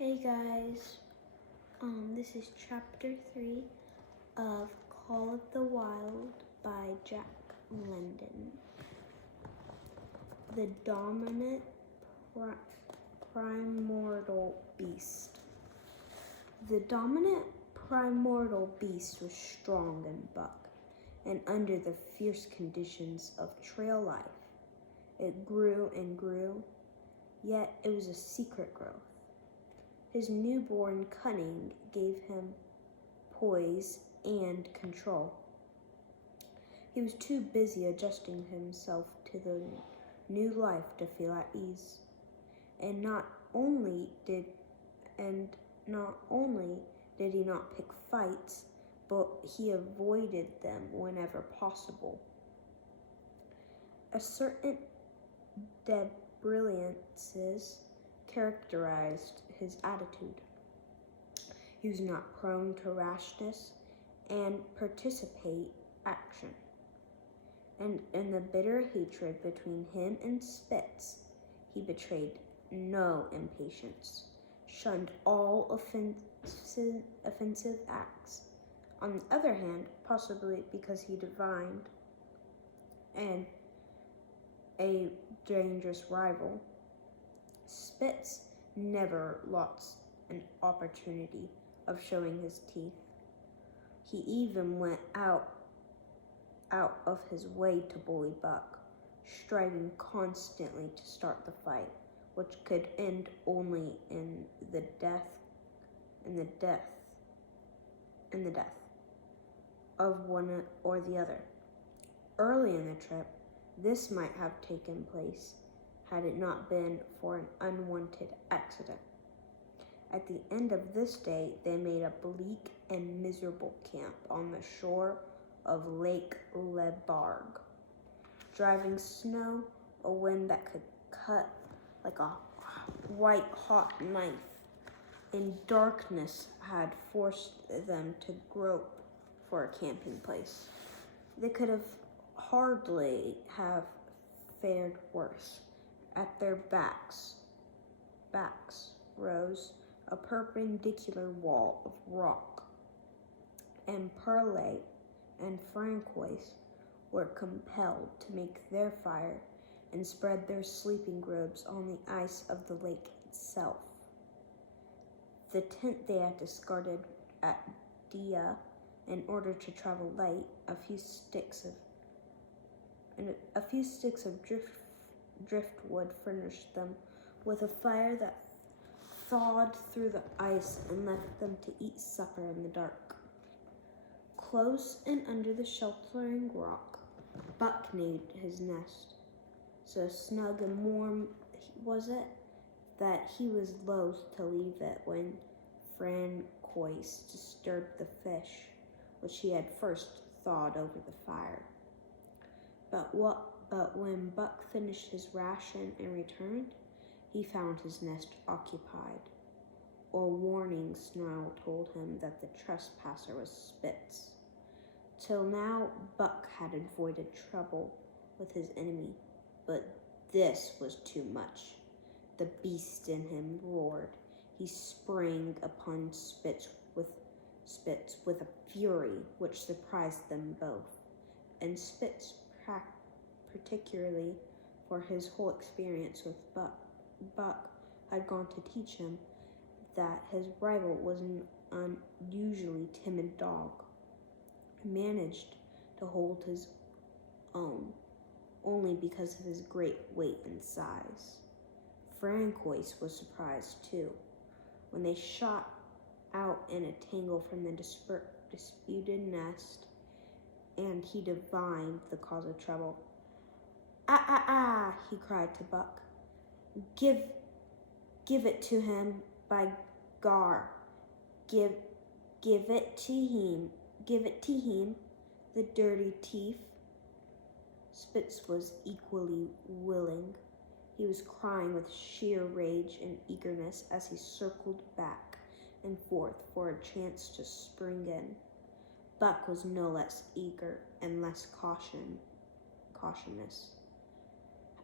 Hey guys, this is chapter 3 of Call of the Wild by Jack London. The dominant primordial beast. The dominant primordial beast was strong and buck, and under the fierce conditions of trail life, it grew and grew, yet it was a secret growth. His newborn cunning gave him poise and control. He was too busy adjusting himself to the new life to feel at ease. And not only did he not pick fights, but he avoided them whenever possible. A certain brilliances characterized his attitude. He was not prone to rashness and participate action. And in the bitter hatred between him and Spitz, he betrayed no impatience, shunned all offensive acts. On the other hand, possibly because he divined and a dangerous rival, Spitz never lost an opportunity of showing his teeth. He even went out of his way to bully Buck, striving constantly to start the fight, which could end only in the death of one or the other. Early in the trip, this might have taken place had it not been for an unwanted accident. At the end of this day, they made a bleak and miserable camp on the shore of Lake Lebarg. Driving snow, a wind that could cut like a white-hot knife, and darkness had forced them to grope for a camping place. They could have hardly have fared worse. At their backs rose a perpendicular wall of rock, and Perle and Francois were compelled to make their fire and spread their sleeping robes on the ice of the lake itself. The tent they had discarded at Dia in order to travel light, a few sticks of driftwood furnished them with a fire that thawed through the ice and left them to eat supper in the dark. Close and under the sheltering rock, Buck made his nest. So snug and warm was it that he was loath to leave it when Francois disturbed the fish, which he had first thawed over the fire. But when Buck finished his ration and returned, he found his nest occupied. A warning snarl told him that the trespasser was Spitz. Till now, Buck had avoided trouble with his enemy, but this was too much. The beast in him roared. He sprang upon Spitz with a fury which surprised them both, and Spitz, particularly for his whole experience with Buck had gone to teach him that his rival was an unusually timid dog, managed to hold his own only because of his great weight and size. Francois was surprised too when they shot out in a tangle from the disputed nest, and he divined the cause of trouble. Ah, he cried to Buck. Give it to him, by gar. Give it to him. Give it to him, the dirty thief. Spitz was equally willing. He was crying with sheer rage and eagerness as he circled back and forth for a chance to spring in. Buck was no less eager and less cautious,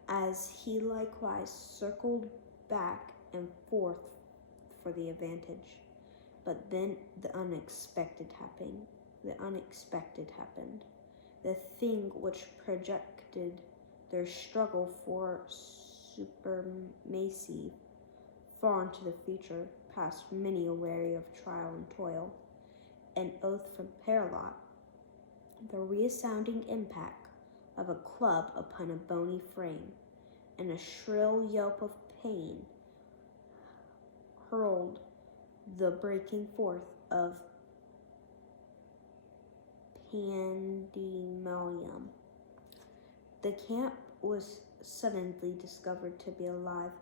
as he likewise circled back and forth for the advantage. But then the unexpected happened. The thing which projected their struggle for supremacy far into the future, past many a weary of trial and toil, an oath from Paralot, the resounding impact of a club upon a bony frame, and a shrill yelp of pain hurled the breaking forth of pandemonium. The camp was suddenly discovered to be alive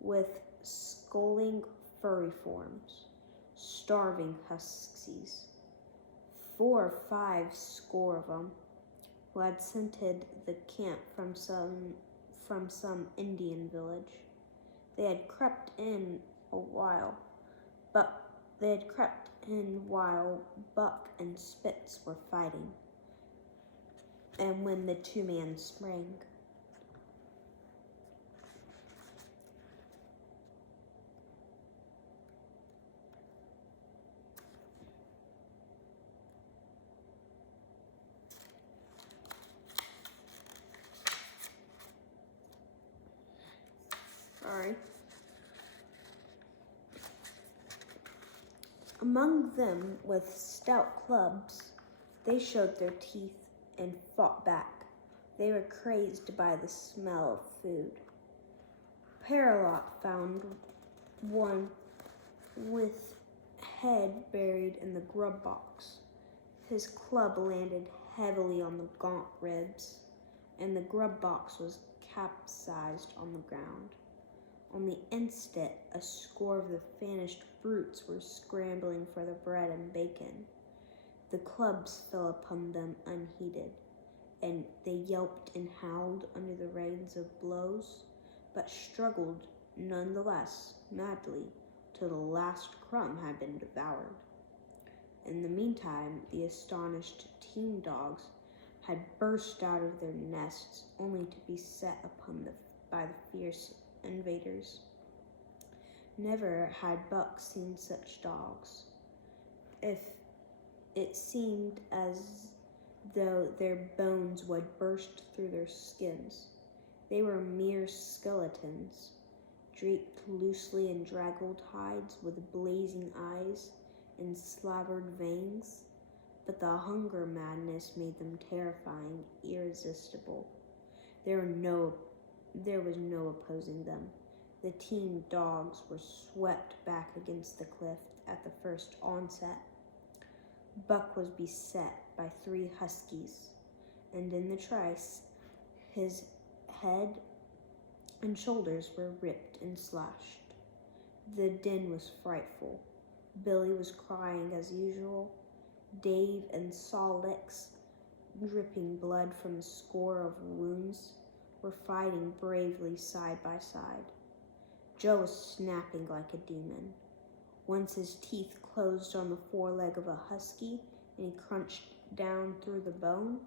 with skulking furry forms, starving huskies, 4 or 5 score of them, who had scented the camp from some Indian village. They had crept in while Buck and Spitz were fighting, and when the 2 men sprang. Among them, with stout clubs, they showed their teeth and fought back. They were crazed by the smell of food. Paralot found one with head buried in the grub box. His club landed heavily on the gaunt ribs, and the grub box was capsized on the ground. On the instant, a score of the famished brutes were scrambling for the bread and bacon. The clubs fell upon them unheeded, and they yelped and howled under the rains of blows, but struggled nonetheless madly till the last crumb had been devoured. In the meantime, the astonished team dogs had burst out of their nests only to be set upon by the fierce invaders. Never had Buck seen such dogs. It seemed as though their bones would burst through their skins. They were mere skeletons, draped loosely in draggled hides with blazing eyes and slavered veins, but the hunger madness made them terrifying, irresistible. There was no opposing them. The team dogs were swept back against the cliff at the first onset. Buck was beset by 3 huskies, and in the trice, his head and shoulders were ripped and slashed. The din was frightful. Billy was crying as usual. Dave and Solix, dripping blood from a score of wounds, were fighting bravely side by side. Joe was snapping like a demon. Once his teeth closed on the foreleg of a husky, and he crunched down through the bone.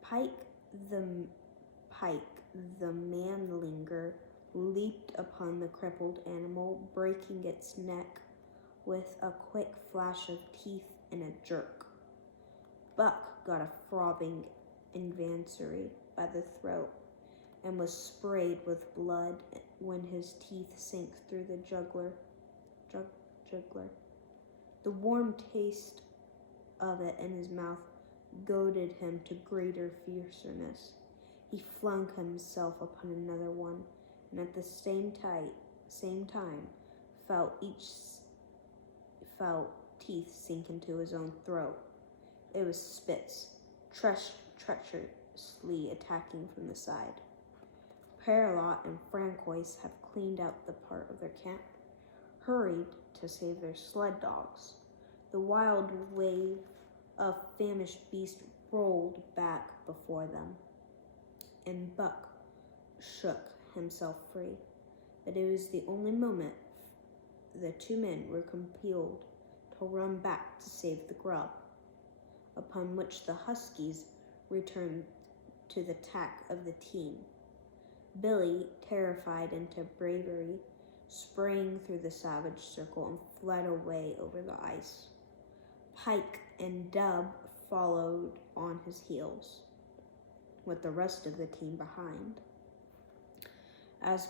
Pike the manlinger leaped upon the crippled animal, breaking its neck with a quick flash of teeth and a jerk. Buck got a throbbing adversary by the throat and was sprayed with blood when his teeth sank through the jugular. The warm taste of it in his mouth goaded him to greater fierceness. He flung himself upon another one, and at the same time felt teeth sink into his own throat. It was Spitz, treacherously attacking from the side. Paralot and Francois have cleaned out the part of their camp, hurried to save their sled dogs. The wild wave of famished beasts rolled back before them, and Buck shook himself free. But it was the only moment the 2 men were compelled to run back to save the grub, upon which the huskies returned to the attack of the team. Billy, terrified into bravery, sprang through the savage circle and fled away over the ice. Pike and Dub followed on his heels, with the rest of the team behind. As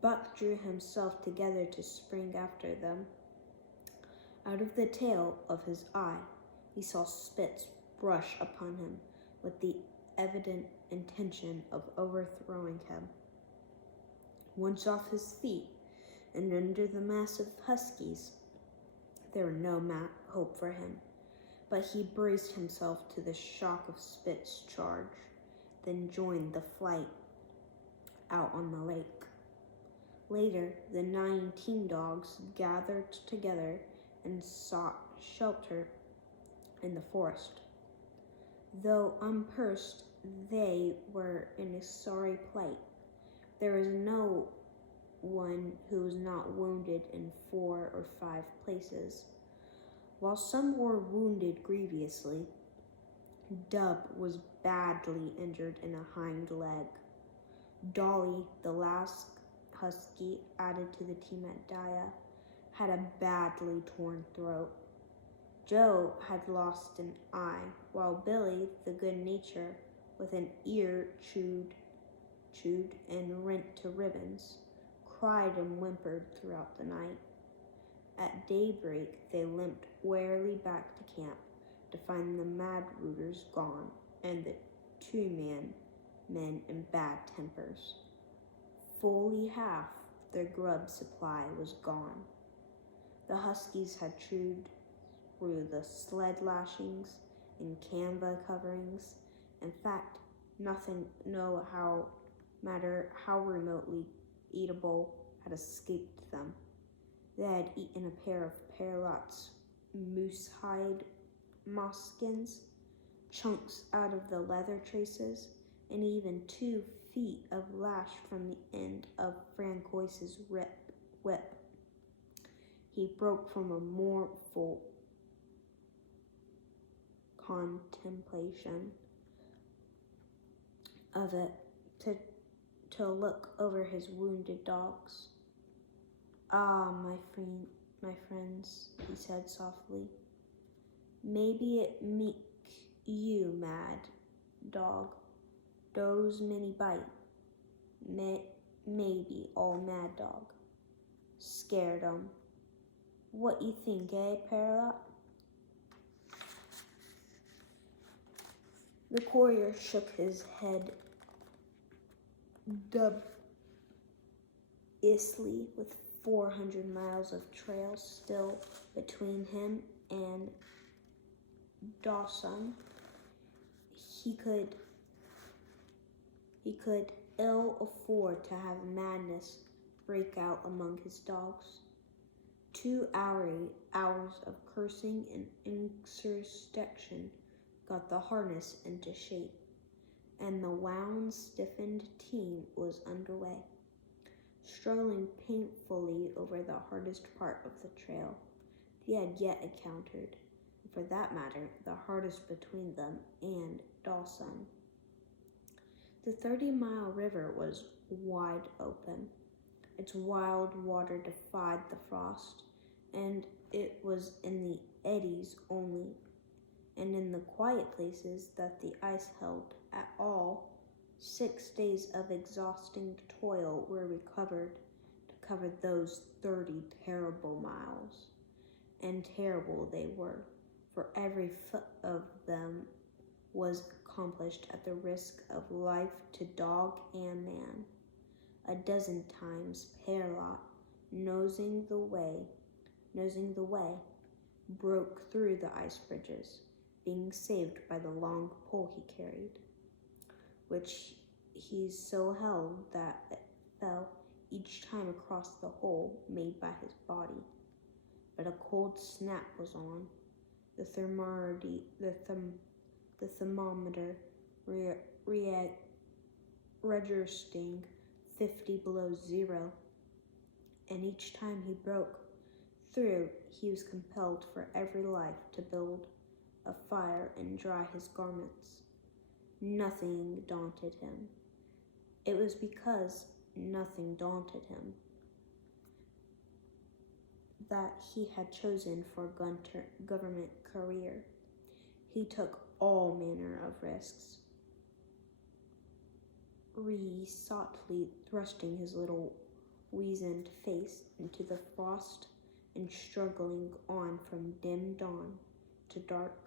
Buck drew himself together to spring after them, out of the tail of his eye, he saw Spitz rush upon him with the evident intention of overthrowing him. Once off his feet and under the mass of huskies, there was no hope for him, but he braced himself to the shock of Spitz's charge, then joined the flight out on the lake. Later, the 19 dogs gathered together and sought shelter in the forest. Though unpursed, they were in a sorry plight. There was no one who was not wounded in 4 or 5 places. While some were wounded grievously, Dub was badly injured in a hind leg. Dolly, the last husky added to the team at Daya, had a badly torn throat. Joe had lost an eye, while Billy, the good nature, with an ear chewed and rent to ribbons, cried and whimpered throughout the night. At daybreak, they limped warily back to camp to find the mad rooters gone and the 2 men in bad tempers. Fully half their grub supply was gone. The huskies had chewed through the sled lashings and canvas coverings. In fact, nothing, no matter how remotely eatable, had escaped them. They had eaten a pair of Perlot's moose hide moskins, chunks out of the leather traces, and even 2 feet of lash from the end of Francois's whip. He broke from a mournful contemplation of it to look over his wounded dogs. "Ah, my friends," he said softly, "maybe it make you mad, dog. Those many bite. Maybe all mad dog. Scared 'em. What you think, Perlot?" The courier shook his head dubiously. With 400 miles of trail still between him and Dawson, he could ill afford to have madness break out among his dogs. 2 hours of cursing and insurrection got the harness into shape, and the wound, stiffened team was underway, struggling painfully over the hardest part of the trail he had yet encountered, and for that matter, the hardest between them and Dawson. The 30-mile river was wide open. Its wild water defied the frost, and it was in the eddies only, and in the quiet places, that the ice held at all. 6 days of exhausting toil were recovered to cover those 30 terrible miles. And terrible they were, for every foot of them was accomplished at the risk of life to dog and man. A dozen times Perlot, nosing the way, broke through the ice bridges, being saved by the long pole he carried, which he so held that it fell each time across the hole made by his body. But a cold snap was on. The thermometer registering 50 below zero, and each time he broke through, he was compelled for every life to build a fire and dry his garments. Nothing daunted him. It was because nothing daunted him. that he had chosen for a government career. He took all manner of risks, resolutely thrusting his little weazened face into the frost and struggling on from dim dawn to dark.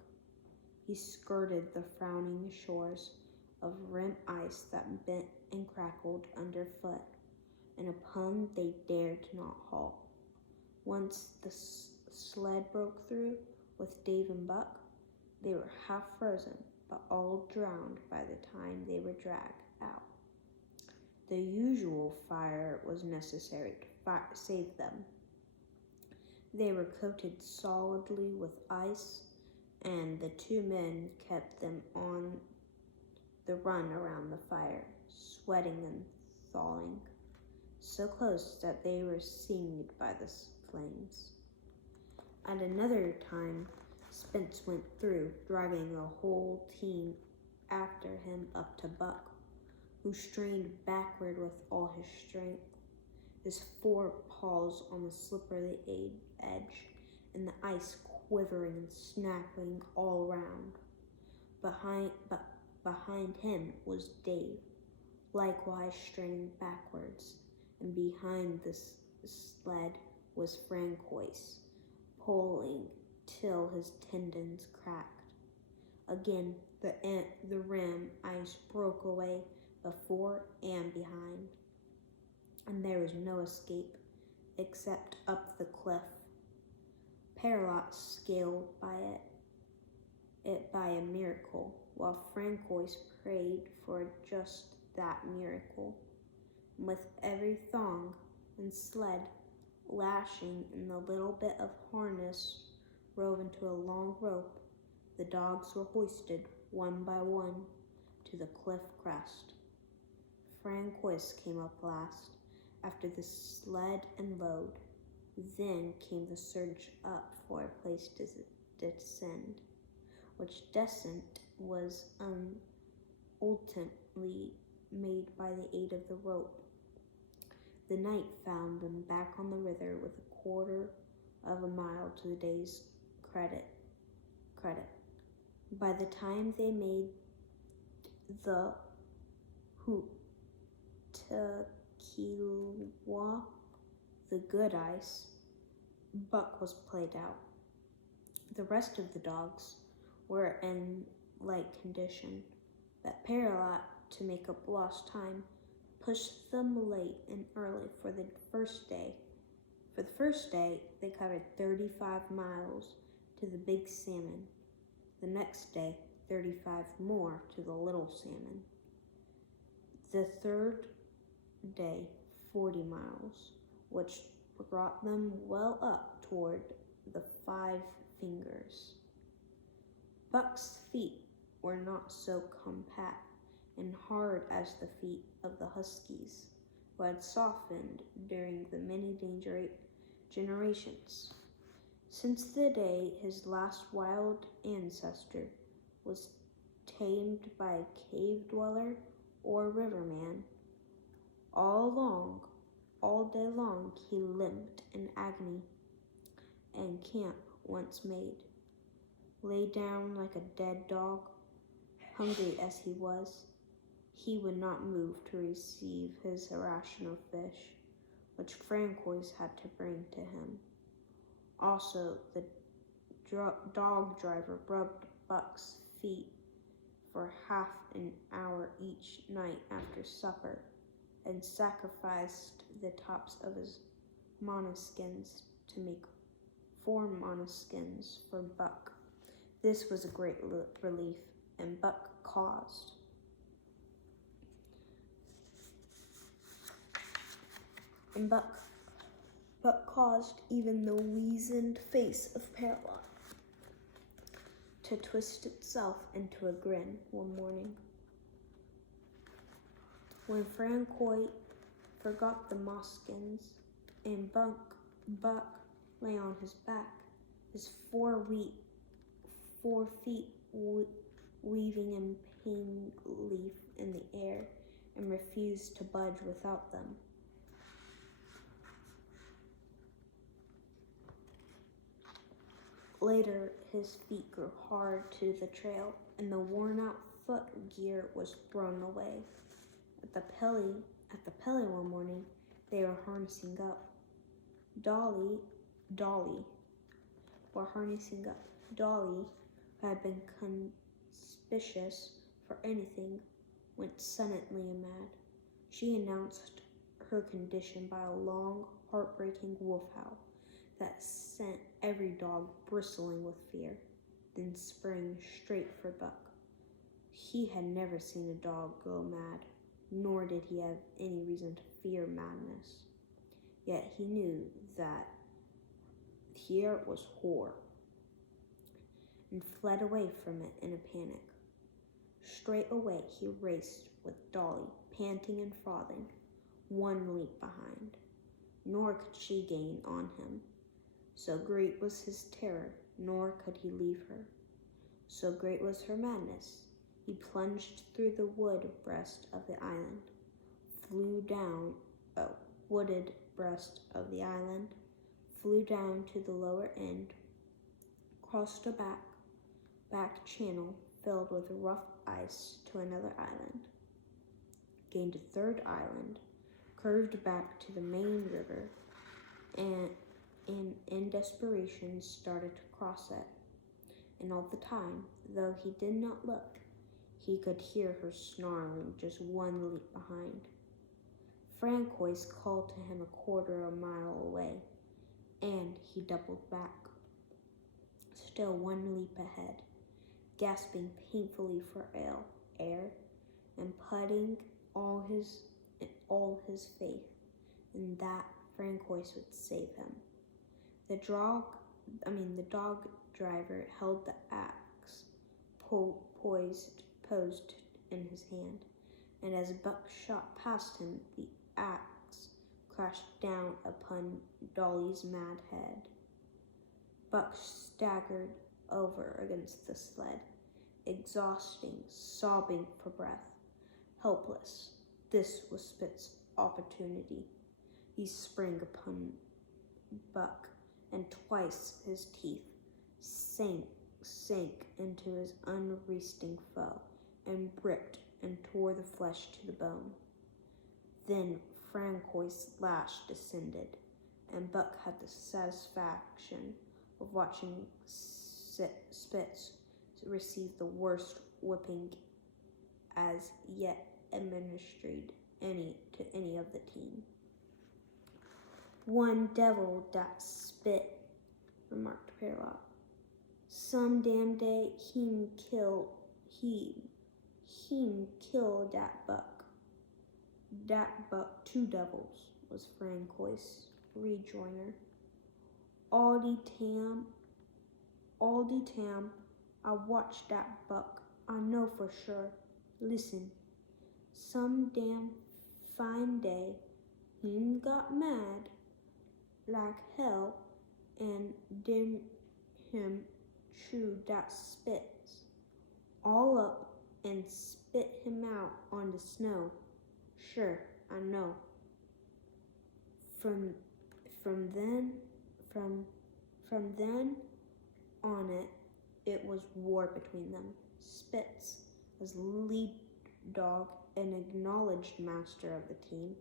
He skirted the frowning shores of rim ice that bent and crackled underfoot, and upon they dared not halt. Once the sled broke through with Dave and Buck, they were half frozen, but all drowned by the time they were dragged out. The usual fire was necessary to save them. They were coated solidly with ice, and the two men kept them on the run around the fire, sweating and thawing, so close that they were singed by the flames. At another time, Spence went through, dragging the whole team after him up to Buck, who strained backward with all his strength, his forepaws on the slippery edge, and the ice quivering and snapping all round. Behind him was Dave, likewise straining backwards, and behind the sled was Francois, pulling till his tendons cracked. Again, the rim ice broke away before and behind, and there was no escape except up the cliff. Paralot scaled it by a miracle, while Francois prayed for just that miracle. With every thong and sled lashing and the little bit of harness rove into a long rope, the dogs were hoisted one by one to the cliff crest. Francois came up last, after the sled and load. Then came the surge up for a place to descend, which descent was ultimately made by the aid of the rope. The night found them back on the river with a quarter of a mile to the day's credit. By the time they made the Tequila, the good ice, Buck was played out. The rest of the dogs were in like condition, but Paralot, to make up lost time, pushed them late and early for the first day. For the first day, they covered 35 miles to the Big Salmon. The next day, 35 more to the Little Salmon. The third day, 40 miles, which brought them well up toward the Five Fingers. Buck's feet were not so compact and hard as the feet of the Huskies, who had softened during the many generations. Since the day his last wild ancestor was tamed by a cave dweller or riverman, all day long he limped in agony, and camp once made, lay down like a dead dog. Hungry as he was, he would not move to receive his ration of fish, which Francois had to bring to him. Also, the dog driver rubbed Buck's feet for half an hour each night after supper, and sacrificed the tops of his moleskins to make 4 moleskins for Buck. This was a great relief, and Buck caused even the weazened face of Paralot to twist itself into a grin one morning. When Francois forgot the moleskins and Buck lay on his back, his 4 feet weaving in pain leaf in the air, and refused to budge without them. Later, his feet grew hard to the trail, and the worn-out foot gear was thrown away. At the Pelly one morning, they were harnessing up. Dolly were harnessing up. Dolly, who had been conspicuous for anything, went suddenly mad. She announced her condition by a long, heartbreaking wolf howl that sent every dog bristling with fear, then sprang straight for Buck. He had never seen a dog go mad, nor did he have any reason to fear madness. Yet he knew that here was horror, and fled away from it in a panic. Straight away he raced with Dolly, panting and frothing, one leap behind. Nor could she gain on him. So great was his terror, nor could he leave her. So great was her madness, he plunged through the wood breast of the island, flew down a wooded breast of the island, flew down to the lower end, crossed a back channel filled with rough ice to another island, gained a third island, curved back to the main river, and in desperation started to cross it. And all the time, though he did not look, he could hear her snarling just one leap behind. Francois called to him a quarter of a mile away, and he doubled back, still one leap ahead, gasping painfully for air, and putting all his faith in that Francois would save him. The dog driver held the axe posed in his hand, and as Buck shot past him, the axe crashed down upon Dolly's mad head. Buck staggered over against the sled, exhausting, sobbing for breath, helpless. This was Spit's opportunity. He sprang upon Buck, and twice his teeth sank into his unresting foe, and ripped and tore the flesh to the bone. Then Francois' lash descended, and Buck had the satisfaction of watching Spitz receive the worst whipping as yet administered to any of the team. "One devil dat Spit," remarked Pearlot. "Some damn day him kill dat Buck." "Dat Buck 2 devils," was Francois' rejoinder. All de time I watch dat Buck, I know for sure. Listen, some damn fine day, him got mad like hell, and den him chew dat Spitz all up and spit him out on the snow. Sure, I know. From then on it was war between them. Spitz, as lead dog and acknowledged master of the team,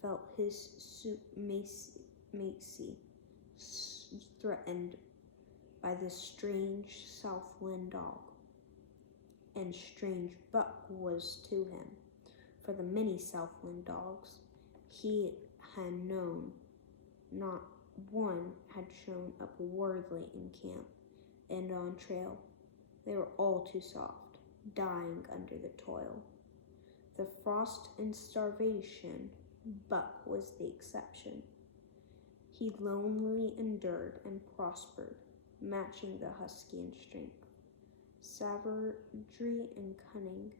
felt his supremacy threatened by this strange Southland dog, and strange Buck was to him, for the many Southland dogs he had known, not one had shown up worthily in camp and on trail. They were all too soft, dying under the toil. The frost and starvation, Buck was the exception. He lonely endured and prospered, matching the husky in strength, savagery, and cunning.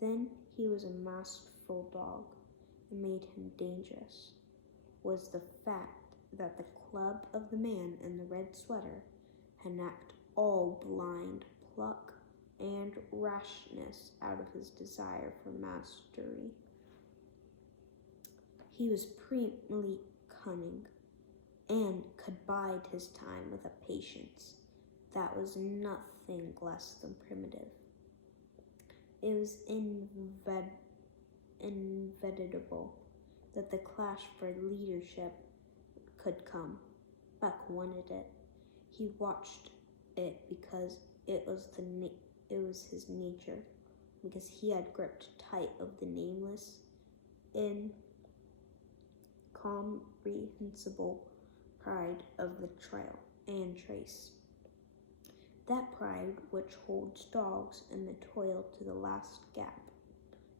Then he was a masterful dog, and made him dangerous was the fact that the club of the man in the red sweater had knocked all blind pluck and rashness out of his desire for mastery. He was supremely cunning, and could bide his time with a patience that was nothing less than primitive. It was inevitable that the clash for leadership could come. Buck wanted it. He watched it because it was his nature, because he had gripped tight of the nameless, incomprehensible pride of the trail and trace. That pride which holds dogs in the toil to the last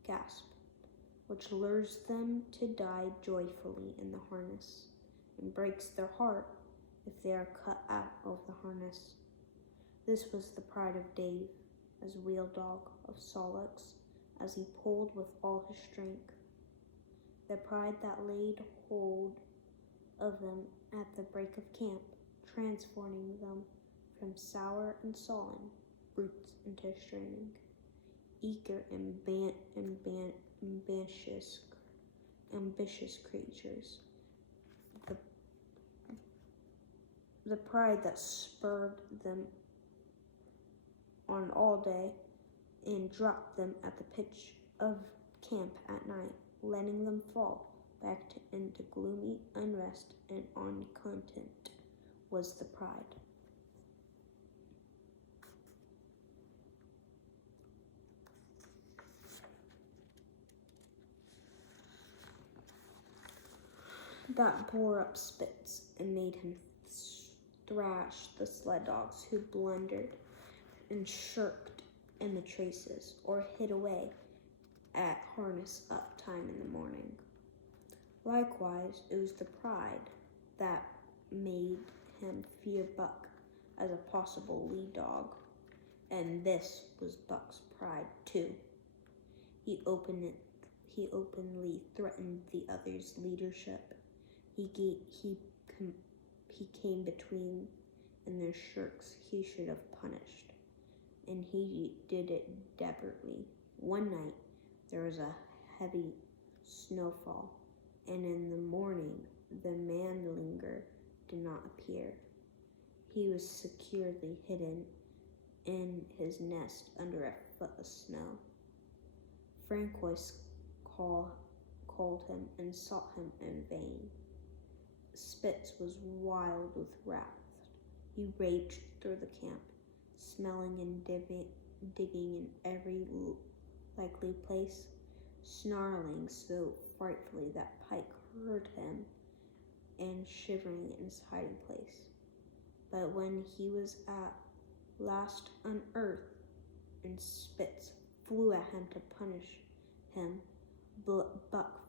gasp, which lures them to die joyfully in the harness, and breaks their heart if they are cut out of the harness. This was the pride of Dave, as wheel dog of Solix, as he pulled with all his strength. The pride that laid hold of them at the break of camp, transforming them from sour and sullen brutes into straining, eager and ambitious creatures. The pride that spurred them on all day and dropped them at the pitch of camp at night, letting them fall back into gloomy unrest and uncontent, was the pride. That bore up Spitz and made him thrash the sled dogs who blundered and shirked in the traces or hid away at harness up time in the morning. Likewise, it was the pride that made him fear Buck as a possible lead dog, and this was Buck's pride too. He openly threatened the others' leadership. He came between, and their shirks he should have punished, and he did it deliberately. One night there was a heavy snowfall, and in the morning the manlinger did not appear. He was securely hidden in his nest under a foot of snow. Francois called him and sought him in vain. Spitz was wild with wrath. He raged through the camp, smelling and digging in every likely place, snarling so frightfully that Pike heard him and shivering in his hiding place. But when he was at last unearthed and Spitz flew at him to punish him, Buck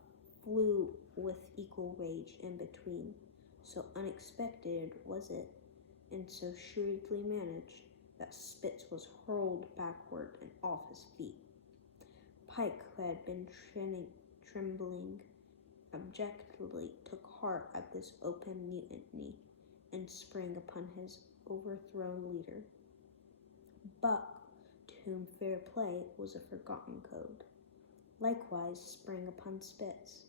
flew with equal rage in between. So unexpected was it, and so shrewdly managed, that Spitz was hurled backward and off his feet. Pike, who had been trembling abjectly, took heart at this open mutiny and sprang upon his overthrown leader. Buck, to whom fair play was a forgotten code, likewise sprang upon Spitz,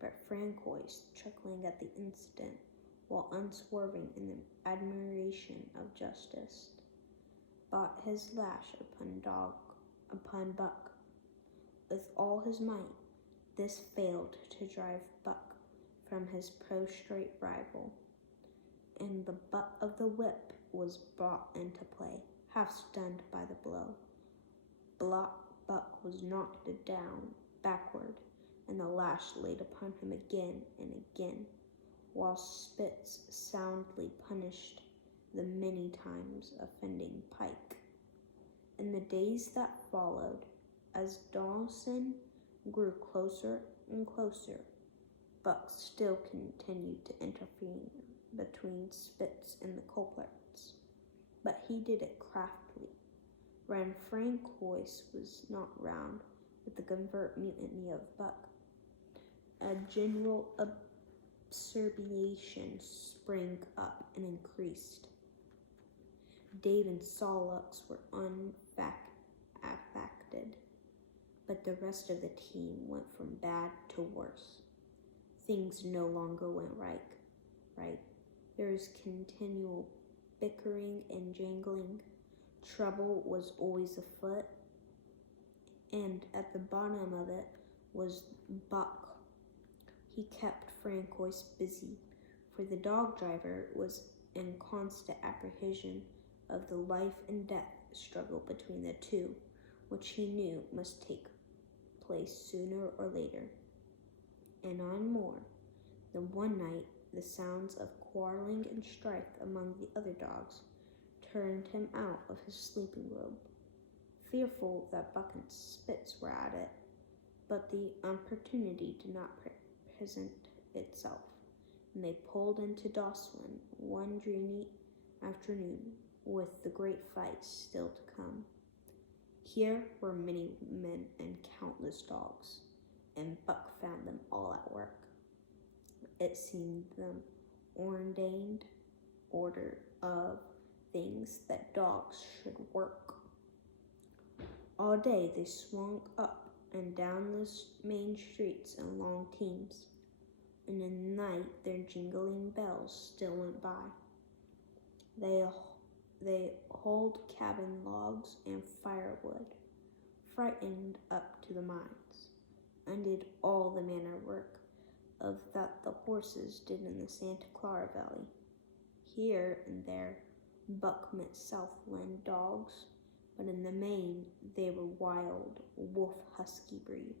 but Francois, chuckling at the incident, while unswerving in the admiration of justice, brought his lash upon Buck. With all his might, this failed to drive Buck from his prostrate rival, and the butt of the whip was brought into play, half stunned by the blow. Buck was knocked down backward, and the lash laid upon him again and again, while Spitz soundly punished the many times offending Pike. In the days that followed, as Dawson grew closer and closer, Buck still continued to intervene between Spitz and the culprits, but he did it craftily. When Francois was not round with the covert mutiny of Buck, a general abserviation sprang up and increased. Dave and Solix were unaffected, but the rest of the team went from bad to worse. Things no longer went right. There was continual bickering and jangling. Trouble was always afoot, and at the bottom of it was Buck. He kept Francois busy, for the dog driver was in constant apprehension of the life and death struggle between the two, which he knew must take place sooner or later. And on more than one night, the sounds of quarreling and strife among the other dogs turned him out of his sleeping robe, fearful that Buck and Spitz were at it. But the opportunity did not present itself, and they pulled into Dawson one dreamy afternoon, with the great fight still to come. Here were many men and countless dogs, and Buck found them all at work. It seemed them ordained order of things that dogs should work. All day they swung up and down the main streets in long teams, and in the night their jingling bells still went by. They hauled cabin logs and firewood, frightened up to the mines, and did all the manner work of that the horses did in the Santa Clara Valley. Here and there Buck met Southland dogs, but in the main they were wild wolf husky breed.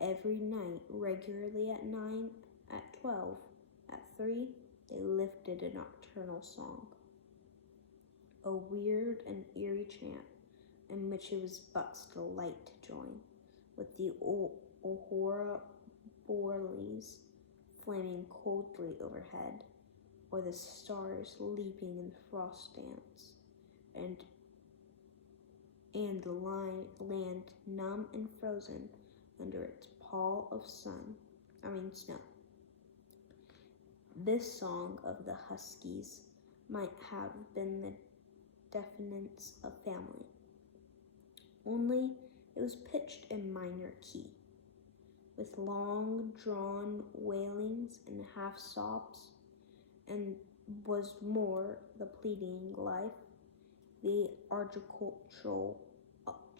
Every night, regularly at 9, at 12, at 3, they lifted a nocturnal song, a weird and eerie chant in which it was Buck's delight to join, with the Ohora Borleys flaming coldly overhead, or the stars leaping in frost dance, and the land numb and frozen under its pall of snow. This song of the Huskies might have been the definition of family, only it was pitched in minor key, with long drawn wailings and half sobs, and was more the pleading life, the agricultural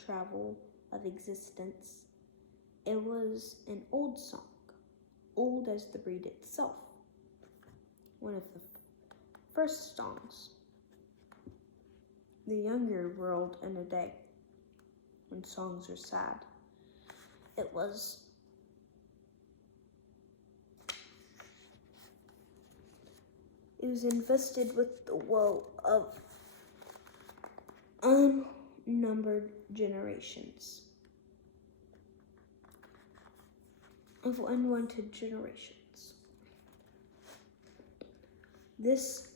travel of existence. It was an old song, old as the breed itself, one of the first songs the younger world in a day, when songs are sad. It was invested with the woe of unnumbered generations, of unwanted generations. This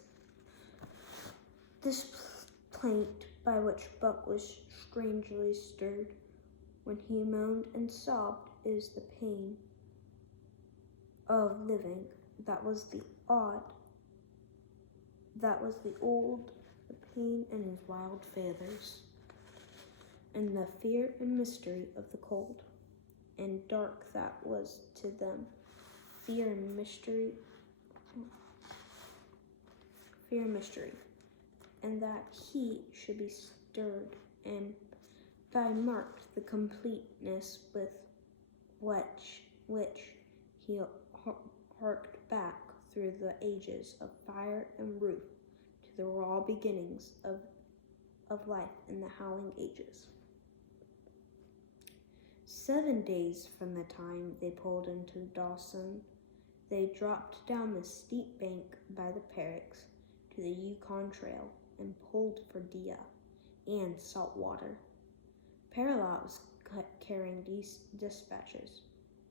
plaint by which Buck was strangely stirred when he moaned and sobbed is the pain of living. That was the pain in his wild feathers, and the fear and mystery of the cold and dark that was to them. Fear and mystery, and that he should be stirred, and by marked the completeness with which he harked back through the ages of fire and roof to the raw beginnings of life in the howling ages. 7 days from the time they pulled into Dawson, they dropped down the steep bank by the Parricks to the Yukon Trail and pulled for Dia and salt water. Paralot was carrying these dispatches,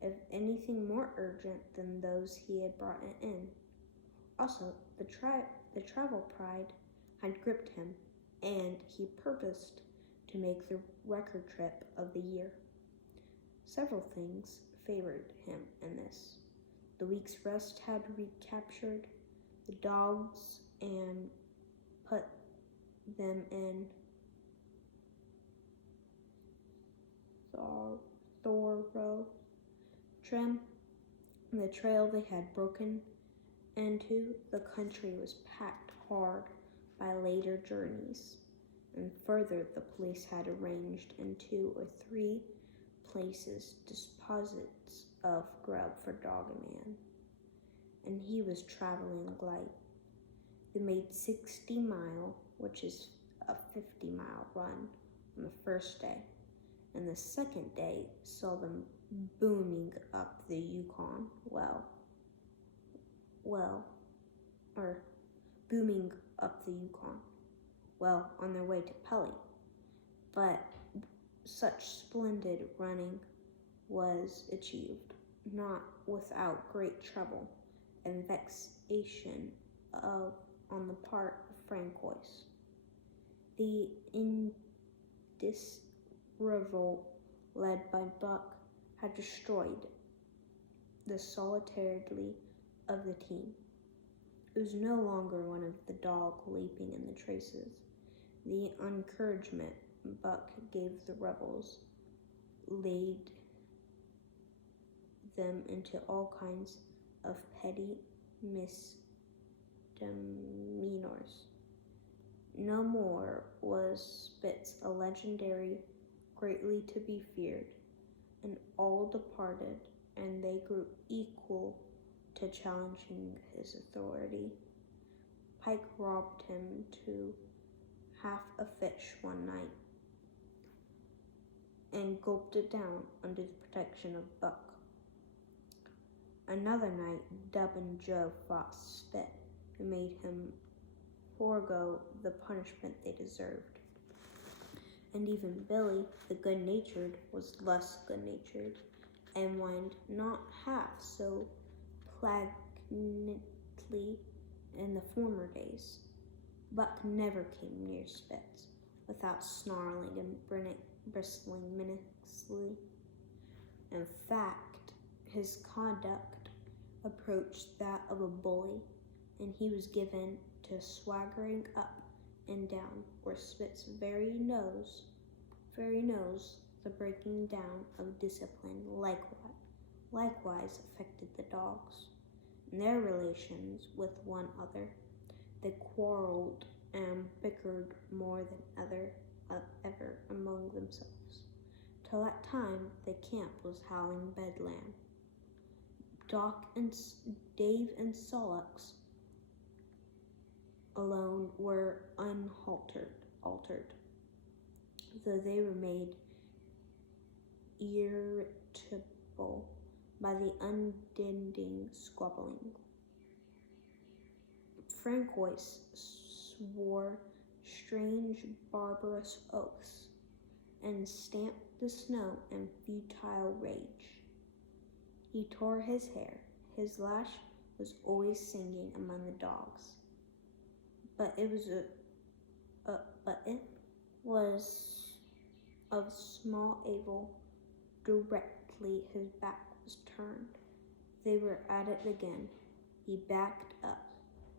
if anything more urgent than those he had brought in. Also, the travel pride had gripped him, and he purposed to make the record trip of the year. Several things favored him in this. The week's rest had recaptured the dogs and put them in thorough trim. The trail they had broken into, the country was packed hard by later journeys. And further, the police had arranged in 2 or 3 places deposits of grub for Dog and Man. And he was traveling light. They made 60 Mile, which is a 50-mile run, on the first day. And the second day saw them booming up the Yukon. Booming up the Yukon. On their way to Pelly. But such splendid running was achieved, not without great trouble and vexation on the part of Francois. The Indis revolt led by Buck had destroyed the solidarity of the team. It was no longer one of the dog leaping in the traces. The encouragement Buck gave the rebels laid them into all kinds of petty misdemeanors. No more was Spitz a legendary, greatly to be feared, and all departed, and they grew equal to challenging his authority. Pike robbed him to half a fish one night and gulped it down under the protection of Buck. Another night, Dub and Joe fought Spit, who made him forego the punishment they deserved. And even Billy, the good-natured, was less good-natured, and whined not half so plagnantly in the former days. Buck never came near Spitz without snarling and bristling menacingly. In fact, his conduct approached that of a bully, and he was given to swaggering up and down where Spitz's very nose, the breaking down of discipline likewise affected the dogs. In their relations with one another, they quarreled and bickered more than ever among themselves, till at time the camp was howling bedlam. Dave and Solix alone were unaltered, though they were made irritable by the unending squabbling. Francois swore strange, barbarous oaths, and stamped the snow in futile rage. He tore his hair. His lash was always singing among the dogs. But it was of small avail directly his back was turned. They were at it again. He backed up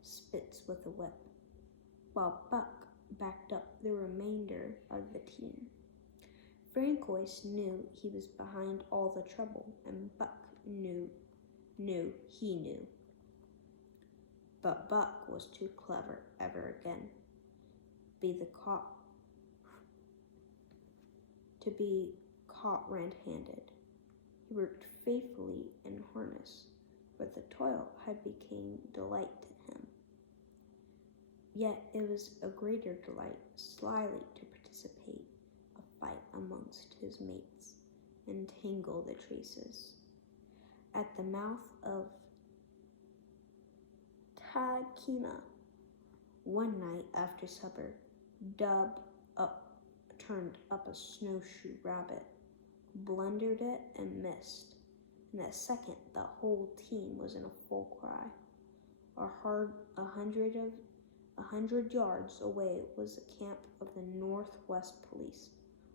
Spitz with a whip, while Buck backed up the remainder of the team. Francois knew he was behind all the trouble, and Buck knew he knew. But Buck was too clever ever again to be caught red-handed. He worked faithfully in harness, for the toil had become delight to him. Yet it was a greater delight slyly to participate a fight amongst his mates and tangle the traces. At the mouth of Takina, one night after supper, Dub turned up a snowshoe rabbit, blundered it, and missed. In a second, the whole team was in a full cry. 100 yards away was the camp of the Northwest Police,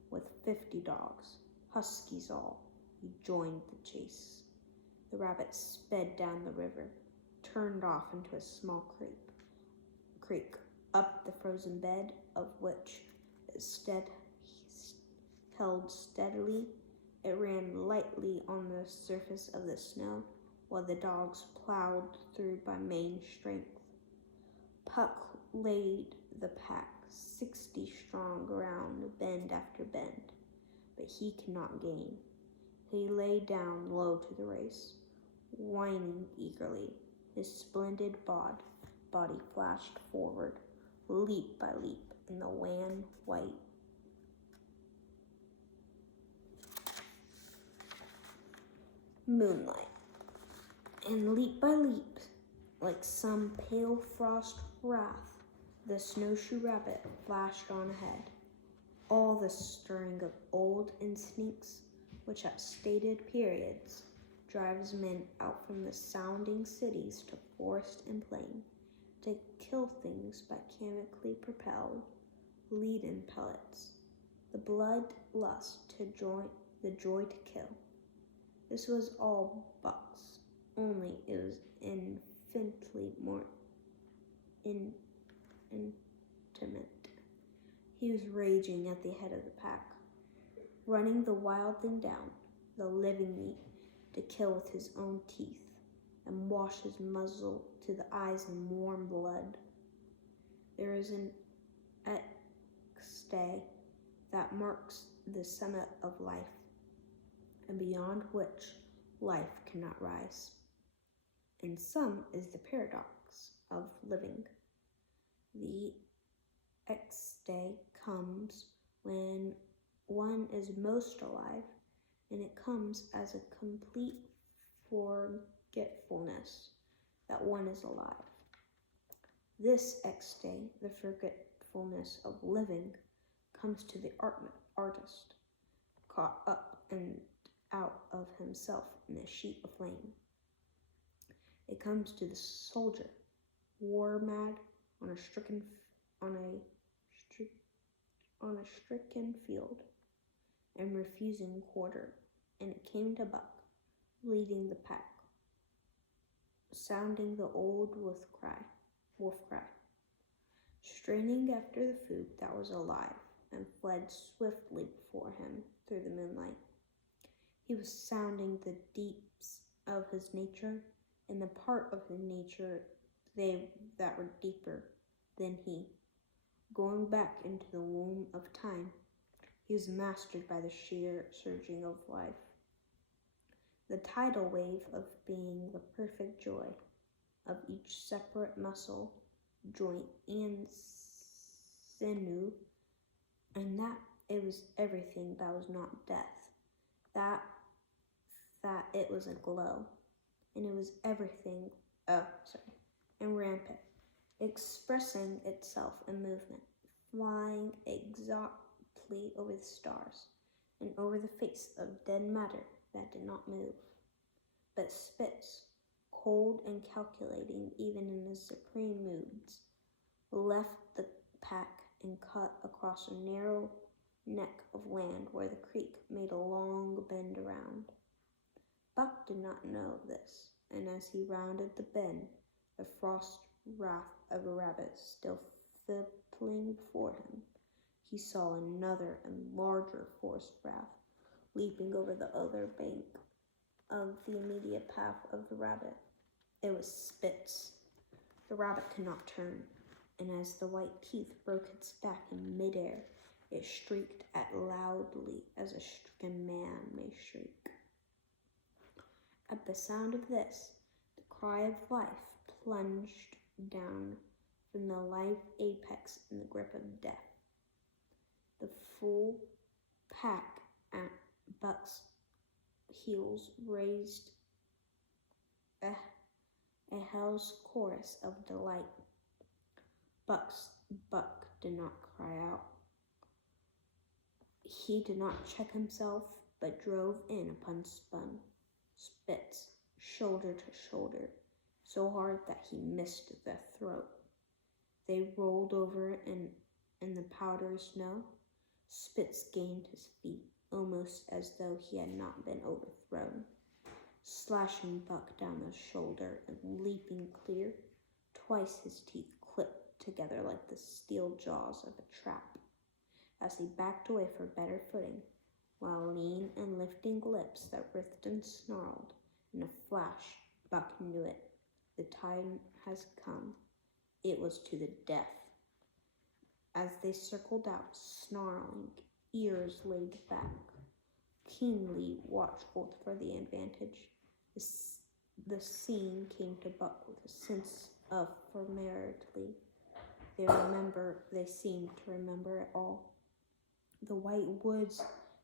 with 50 dogs, huskies all, who joined the chase. The rabbit sped down the river, turned off into a small creek, up the frozen bed of which it held steadily. It ran lightly on the surface of the snow, while the dogs plowed through by main strength. Puck laid the pack 60 strong around bend after bend, but he could not gain. He lay down low to the race, whining eagerly. His splendid body flashed forward, leap by leap, in the wan white moonlight. And leap by leap, like some pale frost wrath, the snowshoe rabbit flashed on ahead. All the stirring of old instincts, which at stated periods drives men out from the sounding cities to forest and plain, to kill things by chemically propelled leaden pellets, the blood lust to the joy to kill. This was all Buck's, only it was infinitely more intimate. He was raging at the head of the pack, running the wild thing down, the living meat, to kill with his own teeth, and wash his muzzle to the eyes in warm blood. There is an ecstasy that marks the summit of life, and beyond which life cannot rise. And some is the paradox of living. The ecstasy comes when one is most alive, and it comes as a complete forgetfulness that one is alive. This ecstasy, the forgetfulness of living, comes to the artist, caught up and out of himself in a sheet of flame. It comes to the soldier, war mad on a stricken field, and refusing quarter. And it came to Buck, leading the pack, sounding the old wolf cry, straining after the food that was alive and fled swiftly before him through the moonlight. He was sounding the deeps of his nature, and the part of his nature that were deeper than he. Going back into the womb of time, he was mastered by the sheer surging of life. The tidal wave of being, the perfect joy of each separate muscle, joint, and sinew, and that it was everything that was not death, that it was a glow, and it was everything, and rampant, expressing itself in movement, flying exultantly over the stars, and over the face of dead matter that did not move, but spits, cold and calculating even in his supreme moods, left the pack and cut across a narrow neck of land where the creek made a long bend around. Buck did not know this, and as he rounded the bend, the frost wrath of a rabbit still fippling before him, he saw another and larger forest wrath leaping over the other bank of the immediate path of the rabbit. It was Spitz. The rabbit could not turn, and as the white teeth broke its back in midair, it shrieked as loudly as a stricken man may shriek. At the sound of this, the cry of life plunged down from the live apex in the grip of death. The full pack at Buck's heels raised a hell's chorus of delight. Buck did not cry out. He did not check himself, but drove in upon Spitz, shoulder to shoulder, so hard that he missed the throat. They rolled over in the powdery snow. Spitz gained his feet, almost as though he had not been overthrown, slashing Buck down the shoulder and leaping clear. Twice his teeth clipped together like the steel jaws of a trap as he backed away for better footing, while lean and lifting lips that writhed and snarled. In a flash, Buck knew it. The time has come. It was to the death. as they circled out, snarling, ears laid back, keenly watchful for the advantage. The scene came to Buck with a sense of familiarity. They seemed to remember it all. The white woods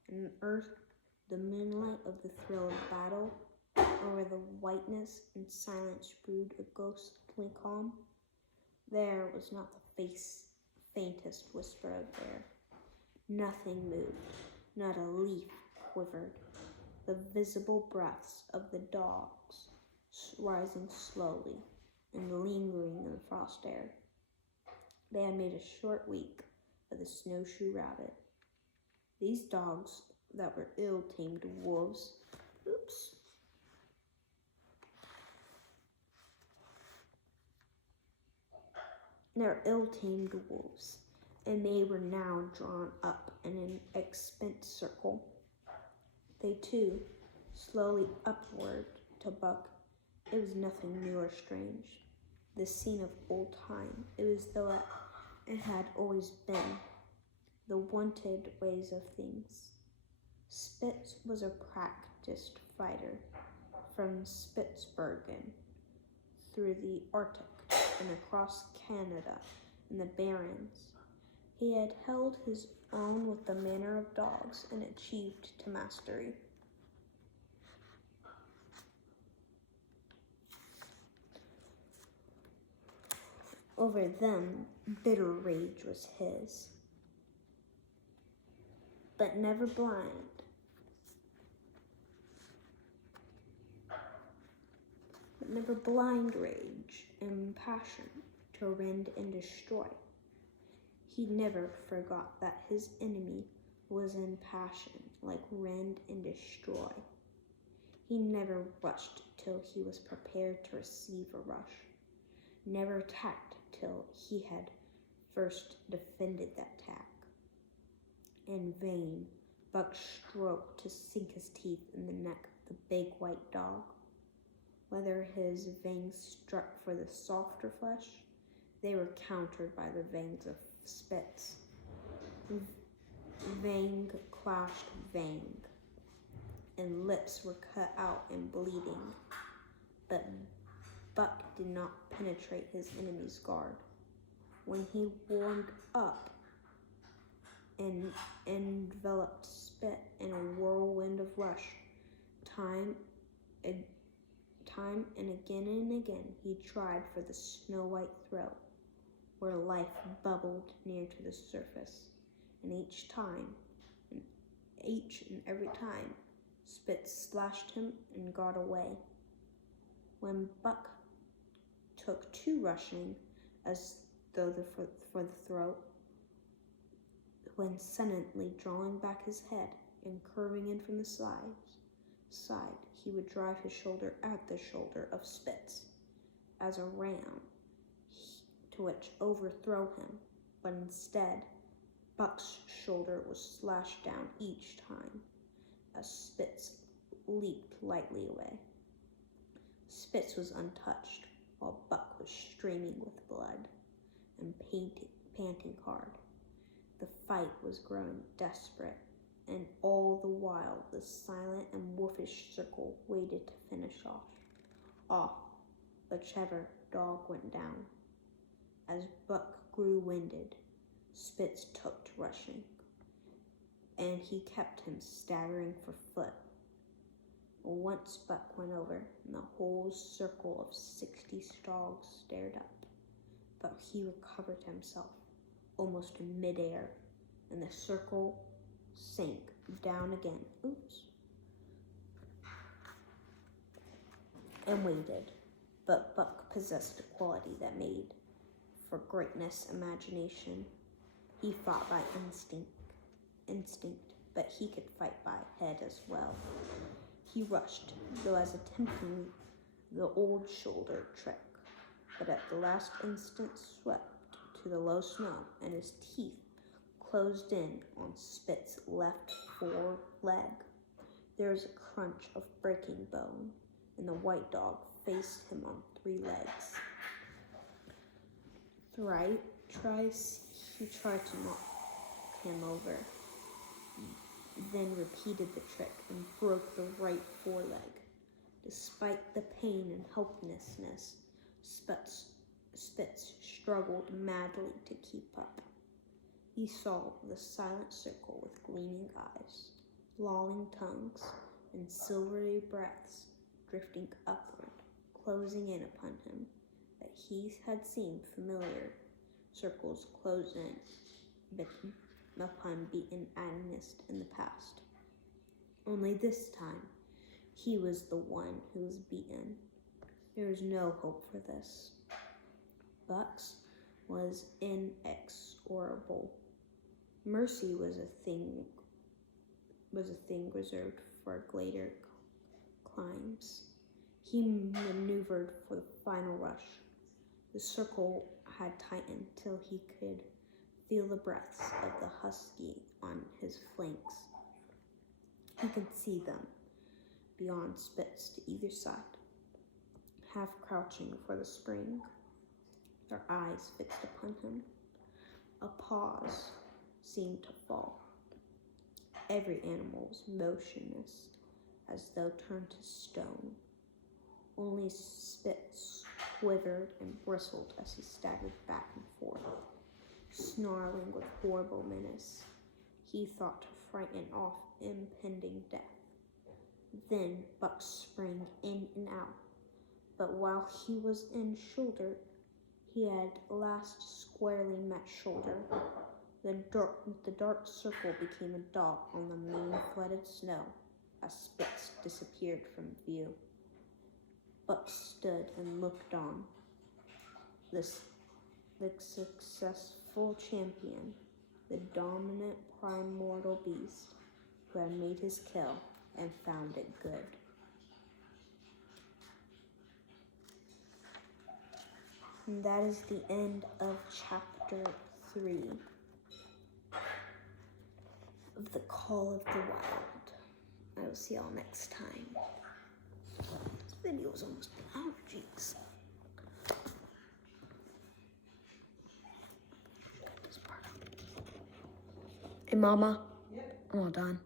and earth, the moonlight of the thrill of battle, over the whiteness and silence brewed a ghostly calm. There was not the faintest whisper of air. Nothing moved, not a leaf quivered. The visible breaths of the dogs rising slowly and lingering in the frost air. They had made a short week of the snowshoe rabbit. These dogs that were ill-tamed wolves, They're ill-tamed wolves, and they were now drawn up in an expent circle. They too, slowly upward to Buck. It was nothing new or strange. The scene of old time. It was though it had always been. The wonted ways of things. Spitz was a practiced fighter from Spitzbergen through the Arctic and across Canada and the Barrens. He had held his own with the manner of dogs and achieved to mastery. Over them, bitter rage was his, but never blind. Never blind rage and passion to rend and destroy. He never forgot that his enemy was in passion, like rend and destroy. He never rushed till he was prepared to receive a rush, never attacked till he had first defended that attack. In vain, Buck strove to sink his teeth in the neck of the big white dog. Whether his fangs struck for the softer flesh, they were countered by the fangs of Spitz. Fang clashed fang, and lips were cut out and bleeding. But Buck did not penetrate his enemy's guard. When he warmed up and enveloped Spit in a whirlwind of rush, time and again he tried for the snow-white throat, where life bubbled near to the surface, and each and every time, Spitz slashed him and got away. When Buck took to rushing, as though for the throat, when suddenly drawing back his head and curving in from the side, he would drive his shoulder at the shoulder of Spitz as a ram to which overthrow him, but instead Buck's shoulder was slashed down each time as Spitz leaped lightly away. Spitz was untouched while Buck was streaming with blood and panting hard. The fight was growing desperate, and all the while the silent and wolfish circle waited to finish off whichever dog went down. As Buck grew winded, Spitz took to rushing, and he kept him staggering for foot. Once Buck went over, and the whole circle of 60 dogs stared up, but he recovered himself almost in midair, and the circle sank down again. And waited. But Buck possessed a quality that made for greatness imagination. He fought by instinct, but he could fight by head as well. He rushed, though as attempting the old shoulder trick, but at the last instant swept to the low snow, and his teeth closed in on Spitz's left foreleg. There was a crunch of breaking bone, and the white dog faced him on 3 legs. Thrice He tried to knock him over, then repeated the trick and broke the right foreleg. Despite the pain and helplessness, Spitz struggled madly to keep up. He saw the silent circle with gleaming eyes, lolling tongues, and silvery breaths drifting upward, closing in upon him. That he had seen familiar circles close in upon beaten agonists in the past. Only this time, he was the one who was beaten. There was no hope for this. Buck's was inexorable. Mercy was a thing reserved for greater climbs. He maneuvered for the final rush. The circle had tightened till he could feel the breaths of the husky on his flanks. He could see them beyond Spitz to either side, half crouching for the spring, their eyes fixed upon him. A pause seemed to fall. Every animal was motionless, as though turned to stone. Only Spitz quivered and bristled as he staggered back and forth, snarling with horrible menace. He thought to frighten off impending death. Then Buck sprang in and out, but while he was in shoulder, he had last squarely met shoulder. The dark circle became a dot on the main flooded snow as Spitz disappeared from view. Buck stood and looked on. The successful champion, the dominant primordial beast who had made his kill and found it good. And that is the end of chapter 3 of The Call of the Wild. I will see y'all next time. This video is almost an hour, jeez. Hey, Mama. Yep. I'm all done.